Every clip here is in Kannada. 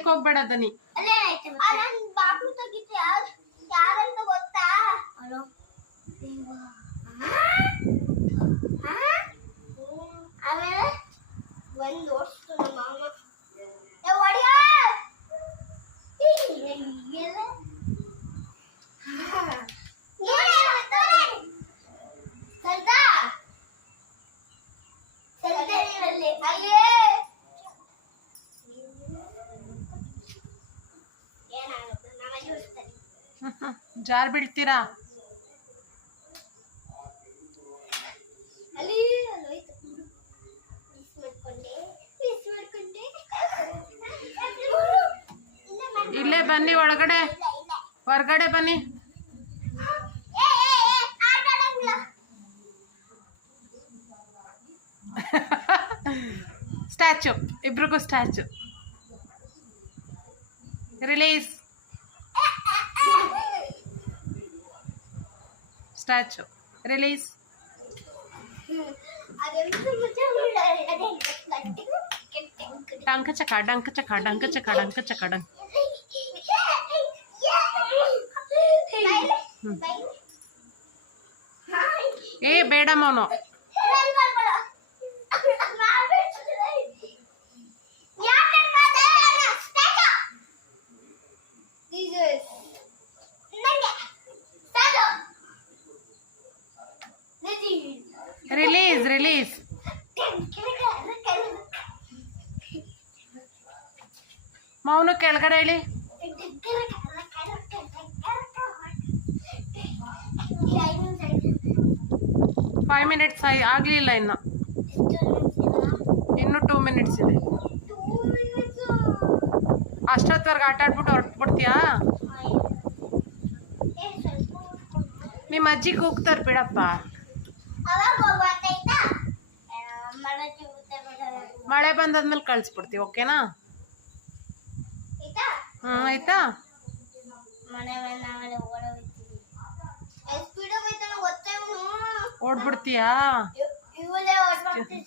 ತೆಗಿಯಕ್ ಹೋಗ್ಬೇಡ ದನಿ. ಬಾಕ್ಲು ತೆಗಿತು ಯಾರಂತ ಗೊತ್ತಾ? ಆಮೇಲೆ ಒಂದು ಓಡಿಸ್ತು ನಮ್ಮ ಮಾಮ. ಜಾರ್ ಬೀಳ್ತೀರಾ? ಇಲ್ಲೇ ಬನ್ನಿ, ಒಳಗಡೆ ಹೊರಗಡೆ ಬನ್ನಿ. ಸ್ಟ್ಯಾಚು, ಇಬ್ರಿಗೂ ಸ್ಟ್ಯಾಚು. ರಿಲೀಸ್. Statue release. ಡಂಕ ಚಕ ಡಂಕ ಚಕ ಡಂಕ ಚಕ ಡಂಕ ಚಕ ಡಂಕ. ಏ ಬೇಡ ಮೌನು. Release release. ಮೌನ ಕೆಳಗಡೆ ಹೇಳಿ. 5 minutes ಆಗಲಿಲ್ಲ, ಇನ್ನು 2 minutes ಇದೆ. ಅಷ್ಟೊತ್ತವರೆಗೆ ಆಟ ಆಡ್ಬಿಟ್ಟು ಹೊರಟ್ಬಿಡ್ತೀಯಾ? ನಿಮ್ಮ ಅಜ್ಜಿ ಕೂಗ್ತಾರೆ ಬಿಡಪ್ಪ. ಮಳೆ ಬಂದಾದ್ಮೇಲೆ ಕಳಿಸ್ಬಿಡ್ತೀವಿ, ಓಕೆನಾ? ಆಯ್ತಾ? ಓಡ್ಬಿಡ್ತೀಯಾ?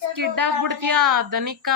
ಸ್ಕಿಡ್ ಆಗ್ಬಿಡ್ತೀಯಾ ದನಿಕ?